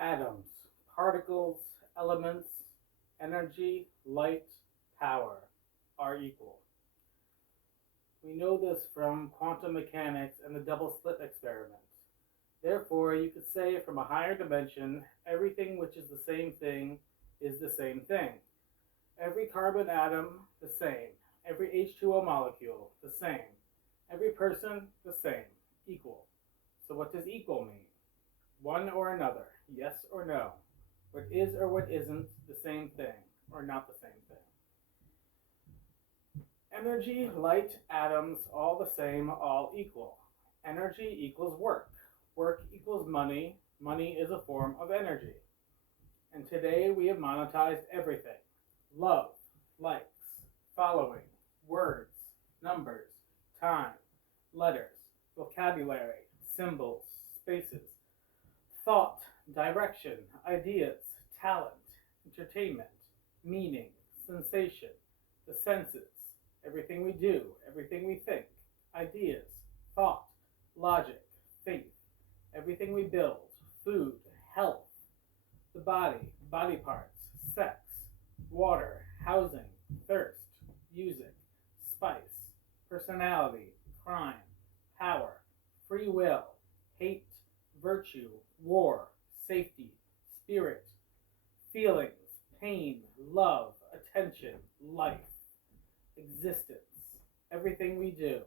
Atoms, particles, elements, energy, light, power are equal. We know this from quantum mechanics and the double slit experiment. Therefore, you could say from a higher dimension, everything which is the same thing is the same thing. Every carbon atom, the same. Every H2O molecule, the same. Every person, the same. Equal. So what does equal mean? One or another, yes or no. What is or what isn't the same thing, or not the same thing. Energy, light, atoms, all the same, all equal. Energy equals work. Work equals money. Money is a form of energy. And today we have monetized everything. Love, likes, following, words, numbers, time, letters, vocabulary, symbols, spaces, thought, direction, ideas, talent, entertainment, meaning, sensation, the senses, everything we do, everything we think, ideas, thought, logic, faith, everything we build, food, health, the body parts, sex, water, housing, thirst, music, spice, personality, crime, power, free will, hate, virtue, war, safety, spirit, feelings, pain, love, attention, life, existence, everything we do.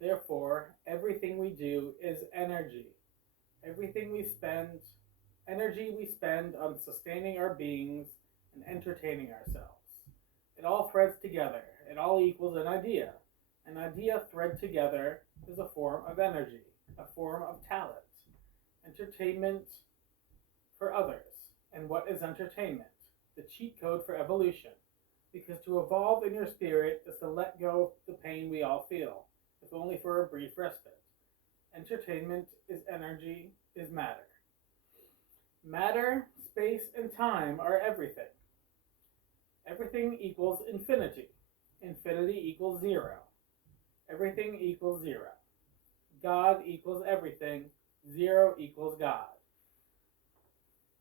Therefore, everything we do is energy. Everything we spend, energy we spend on sustaining our beings and entertaining ourselves. It all threads together. It all equals an idea. An idea thread together is a form of energy, a form of talent. Entertainment for others. And what is entertainment? The cheat code for evolution. Because to evolve in your spirit is to let go of the pain we all feel, if only for a brief respite. Entertainment is energy, is matter. Matter, space, and time are everything. Everything equals infinity. Infinity equals zero. Everything equals zero. God equals everything. Zero equals God.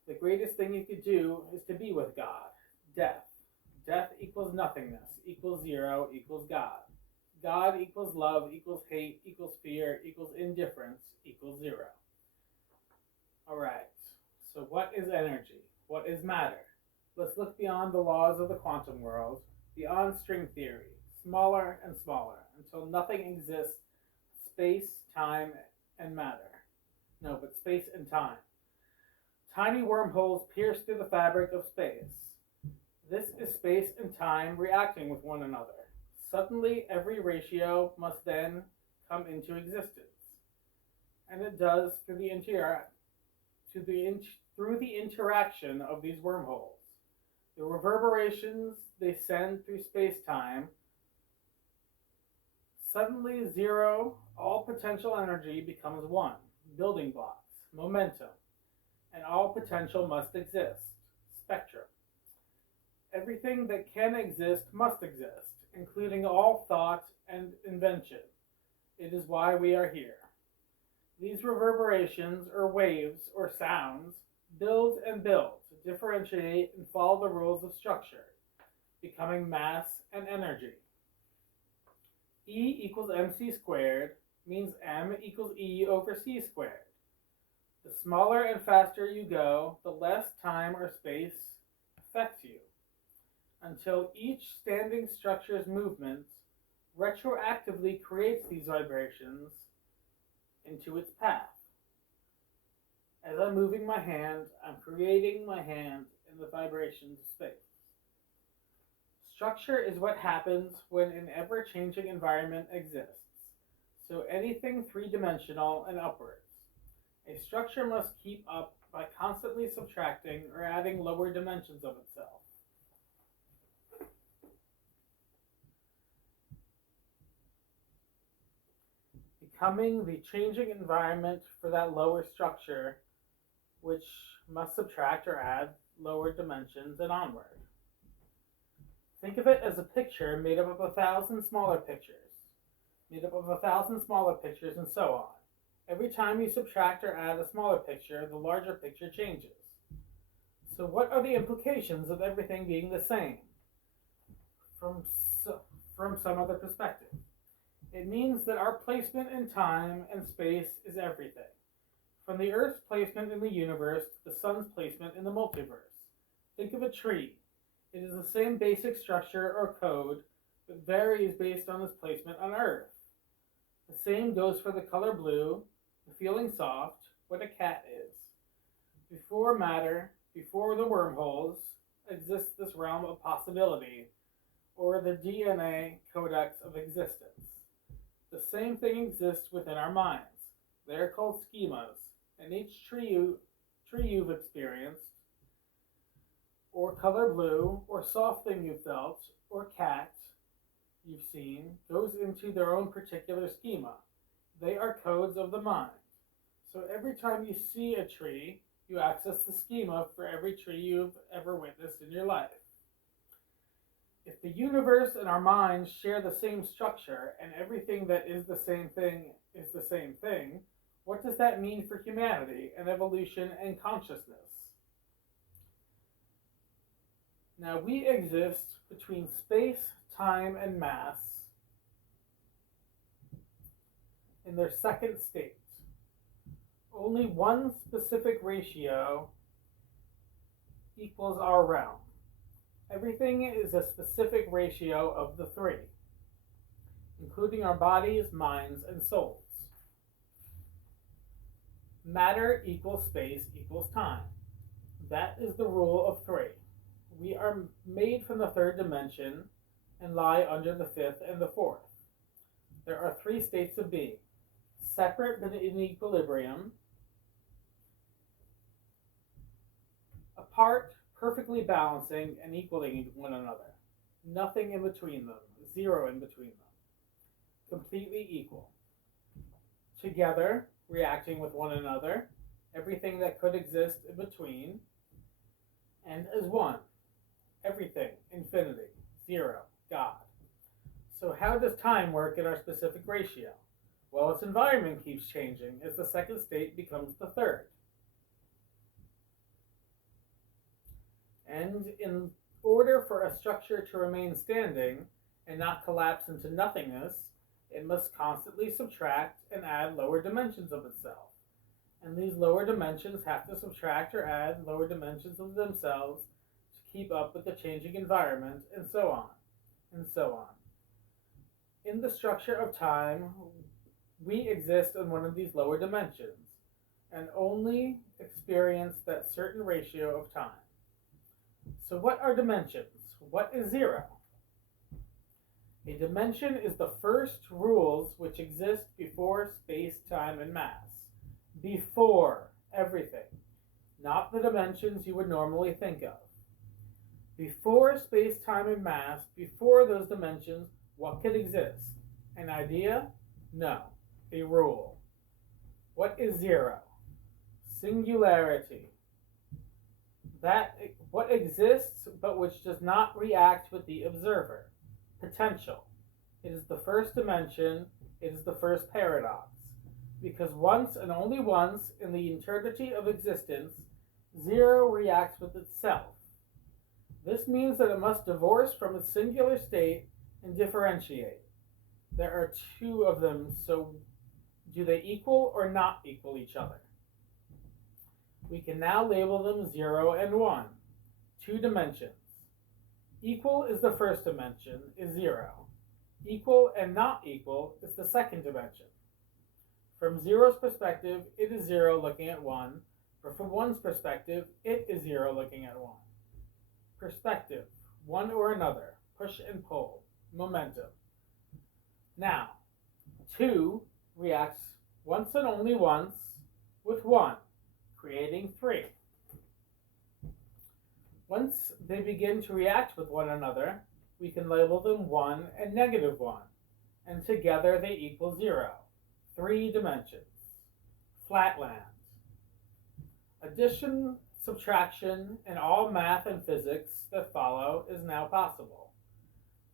The greatest thing you could do is to be with God. Death. Death equals nothingness, equals zero, equals God. God equals love, equals hate, equals fear, equals indifference, equals zero. Alright, so what is energy? What is matter? Let's look beyond the laws of the quantum world, beyond string theory, smaller and smaller, until nothing exists, space, time, and matter. No, but space and time. Tiny wormholes pierce through the fabric of space. This is space and time reacting with one another. Suddenly, every ratio must then come into existence. And it does through the interaction of these wormholes. The reverberations they send through space-time, suddenly zero, all potential energy becomes one, building blocks, momentum, and all potential must exist, spectrum. Everything that can exist must exist, including all thought and invention. It is why we are here. These reverberations, or waves, or sounds, build and build, differentiate and follow the rules of structure, becoming mass and energy. E equals mc squared means m equals e over c squared. The smaller and faster you go, the less time or space affects you, until each standing structure's movements retroactively creates these vibrations into its path. As I'm moving my hand, I'm creating my hand in the vibrations of space. Structure is what happens when an ever-changing environment exists, so anything three-dimensional and upwards. A structure must keep up by constantly subtracting or adding lower dimensions of itself. Becoming the changing environment for that lower structure, which must subtract or add lower dimensions and onward. Think of it as a picture made up of 1,000 smaller pictures, made up of 1,000 smaller pictures, and so on. Every time you subtract or add a smaller picture, the larger picture changes. So what are the implications of everything being the same from, from some other perspective? It means that our placement in time and space is everything. From the Earth's placement in the universe to the sun's placement in the multiverse. Think of a tree. It is the same basic structure or code, but varies based on its placement on Earth. The same goes for the color blue, the feeling soft, what a cat is. Before matter, before the wormholes, exists this realm of possibility, or the DNA codex of existence. The same thing exists within our minds. They are called schemas, and each tree you've experienced, or color blue, or soft thing you felt, or cat you've seen, goes into their own particular schema. They are codes of the mind. So every time you see a tree, you access the schema for every tree you've ever witnessed in your life. If the universe and our minds share the same structure, and everything that is the same thing is the same thing, what does that mean for humanity and evolution and consciousness? Now, we exist between space, time, and mass in their second state. Only one specific ratio equals our realm. Everything is a specific ratio of the three, including our bodies, minds, and souls. Matter equals space equals time. That is the rule of three. We are made from the third dimension and lie under the fifth and the fourth. There are three states of being: separate but in equilibrium, apart, perfectly balancing and equaling one another, nothing in between them, zero in between them, completely equal, together, reacting with one another, everything that could exist in between, and as one, everything, infinity, zero, God. So how does time work in our specific ratio? Well, its environment keeps changing as the second state becomes the third. And in order for a structure to remain standing and not collapse into nothingness, it must constantly subtract and add lower dimensions of itself. And these lower dimensions have to subtract or add lower dimensions of themselves to keep up with the changing environment, and so on, and so on. In the structure of time, we exist in one of these lower dimensions, and only experience that certain ratio of time. So what are dimensions? What is zero? A dimension is the first rules which exist before space, time, and mass. Before everything. Not the dimensions you would normally think of. Before space, time, and mass, before those dimensions, what could exist? An idea? No. A rule. What is zero? Singularity. That what exists but which does not react with the observer. Potential. It is the first dimension, it is the first paradox. Because once and only once in the eternity of existence, zero reacts with itself. This means that it must divorce from its singular state and differentiate. There are two of them, so do they equal or not equal each other? We can now label them 0 and 1, two dimensions. Equal is the first dimension, is 0. Equal and not equal is the second dimension. From 0's perspective, it is 0 looking at 1, but from 1's perspective, it is 0 looking at 1. Perspective, one or another, push and pull, momentum. Now, 2 reacts once and only once with 1, creating 3. Once they begin to react with one another, we can label them 1 and negative 1, and together they equal 0. 3 dimensions. Flatland. Addition, subtraction, and all math and physics that follow is now possible.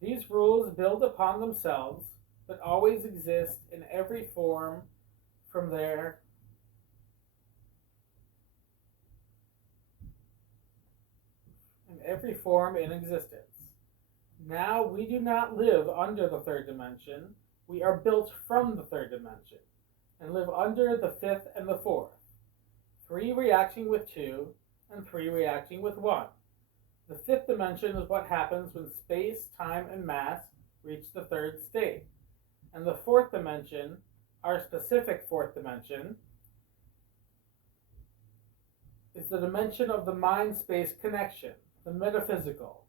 These rules build upon themselves, but always exist in every form from their every form in existence. Now we do not live under the third dimension, we are built from the third dimension, and live under the fifth and the fourth. 3 reacting with 2, and 3 reacting with 1. The fifth dimension is what happens when space, time, and mass reach the third state. And the fourth dimension, our specific fourth dimension, is the dimension of the mind-space connection, the metaphysical.